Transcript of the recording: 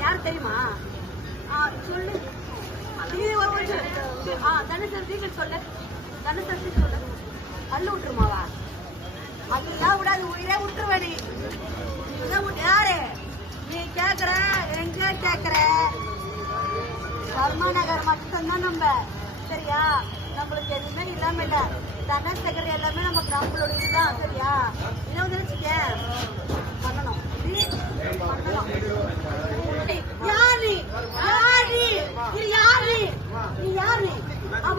யார் தெரியுமா? சொல்லு. இது ஒரு நிமிஷம். ஆ தனுசு சீக்கிரம் சொல்லு. தனுசு சீக்கிரம் சொல்லு. அள்ளு விட்டுருமாவா அதெல்லாம் விடாது உயிரே விட்டுருவ கேக்குற? எங்க கேக்குற. வர்மா நகர் மட்டும்தான் நம்ம. சரியா? நம்மளுக்கு எதுவுமே இல்லாம இல்ல. தனசகர் எல்லாமே நம்ம நம்மளோட இதுதான் சரியா இன்னும் வச்சுக்க. பண்ணணும். பண்ணணும். யாரு? நீ யாரு? நீ இது யார்? ஆ